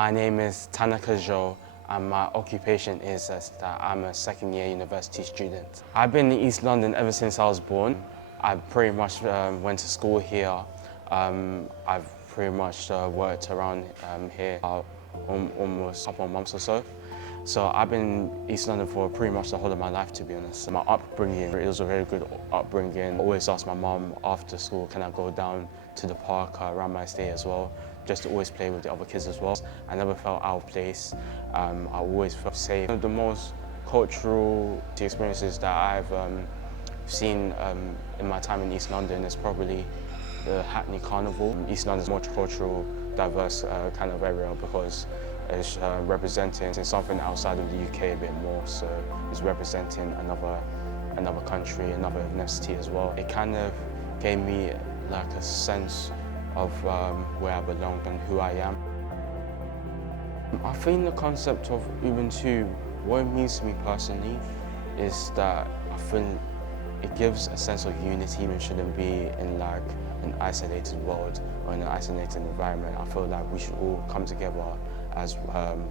My name is Tanaka Zhou, and my occupation is that I'm a second-year university student. I've been in East London ever since I was born. I pretty much went to school here. I've pretty much worked around here almost a couple of months or so. So I've been in East London for pretty much the whole of my life, to be honest. My upbringing, it was a very good upbringing. I always asked my mum after school, can I go down to the park around my estate as well, just to always play with the other kids as well. I never felt out of place. I always felt safe. One of the most cultural experiences that I've seen in my time in East London is probably the Hackney Carnival. East London is a multicultural, diverse kind of area because it's representing something outside of the UK a bit more, so it's representing another country, another ethnicity as well. It kind of gave me like a sense of where I belong and who I am. I think the concept of Ubuntu, what it means to me personally, is that I feel it gives a sense of unity. It shouldn't be in like an isolated world or in an isolated environment. I feel like we should all come together as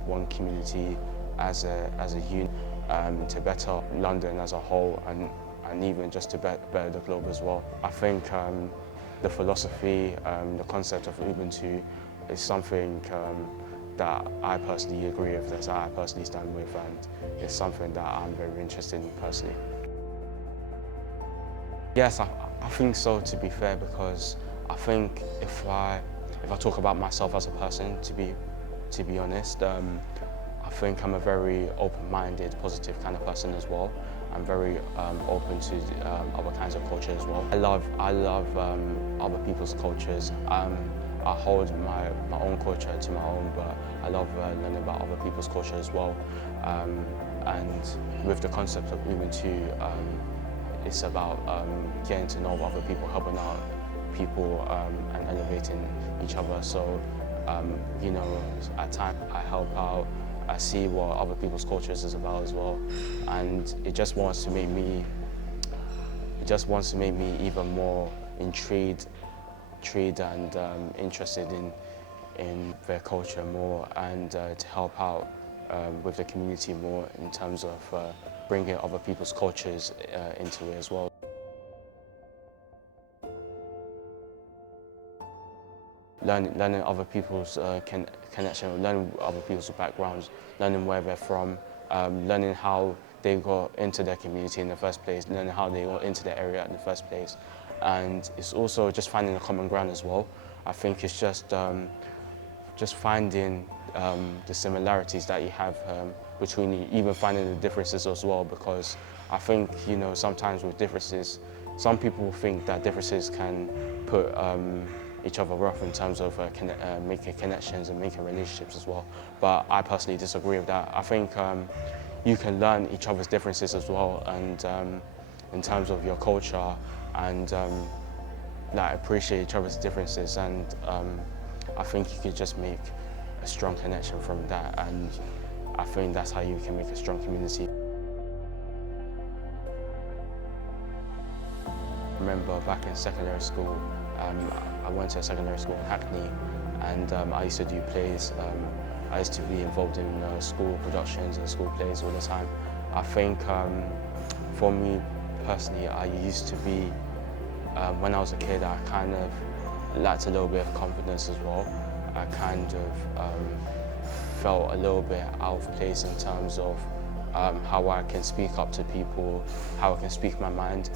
one community, as a unit, to better London as a whole and even just to better the globe as well. I think the philosophy, the concept of Ubuntu is something that I personally agree with, that I personally stand with, and it's something that I'm very interested in personally. Yes, I think so, to be fair, because I think if I talk about myself as a person, to be honest, I think I'm a very open-minded, positive kind of person as well. I'm very open to other kinds of culture as well. I love other people's cultures. I hold my own culture to my own, but I love learning about other people's culture as well. And with the concept of Ubuntu, it's about getting to know other people, helping out people, and elevating each other. So, you know, at times I help out. I see what other people's cultures is about as well, and it just wants to make me even more intrigued and interested in their culture more, and to help out with the community more in terms of bringing other people's cultures into it as well. Learning other people's connection, learning other people's backgrounds, learning where they're from, learning how they got into their community in the first place, learning how they got into the area in the first place. And it's also just finding a common ground as well. I think it's just finding the similarities that you have between you, even finding the differences as well, because I think, you know, sometimes with differences, some people think that differences can put each other off in terms of making connections and making relationships as well. But I personally disagree with that. I think you can learn each other's differences as well, and in terms of your culture, and like appreciate each other's differences, and I think you could just make a strong connection from that, and I think that's how you can make a strong community. I remember back in secondary school, I went to a secondary school in Hackney, and I used to do plays. I used to be involved in school productions and school plays all the time. I think for me personally, I used to be, when I was a kid, I kind of lacked a little bit of confidence as well. I kind of felt a little bit out of place in terms of how I can speak up to people, how I can speak my mind.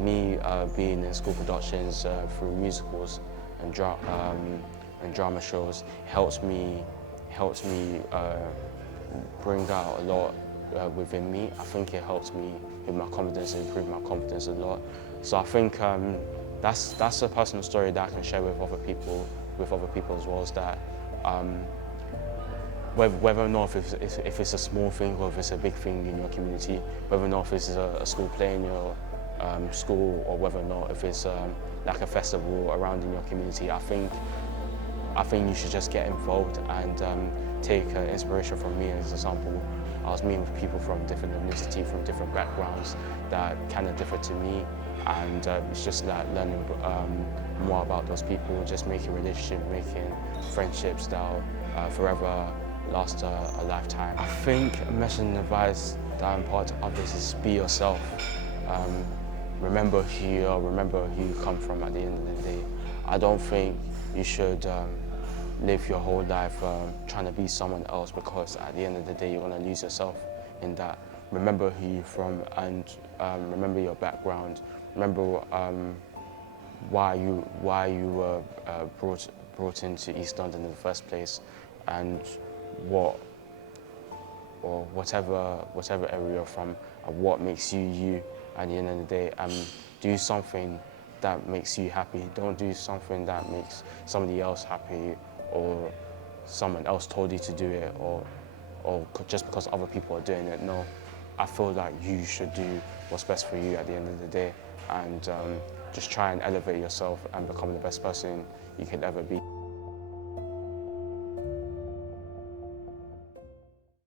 Me being in school productions through musicals and drama shows helps me bring out a lot within me. I think it helps me with my confidence and improve my confidence a lot. So I think that's a personal story that I can share with other people as well, is that whether or not if it's a small thing or if it's a big thing in your community, whether or not if it's a school play in your school, or whether or not if it's like a festival around in your community, I think you should just get involved and take inspiration from me as an example. I was meeting with people from different ethnicity, from different backgrounds that kind of differ to me, and it's just like learning more about those people, just making relationships, making friendships that forever last a lifetime. I think a message and advice that I impart to others is be yourself. Remember who you are, remember who you come from at the end of the day. I don't think you should live your whole life trying to be someone else, because at the end of the day you're going to lose yourself in that. Remember who you're from, and remember your background. Remember why you were brought into East London in the first place, and whatever area you're from, and what makes you you at the end of the day. Do something that makes you happy. Don't do something that makes somebody else happy, or someone else told you to do it, or just because other people are doing it. No, I feel like you should do what's best for you at the end of the day, and just try and elevate yourself and become the best person you could ever be.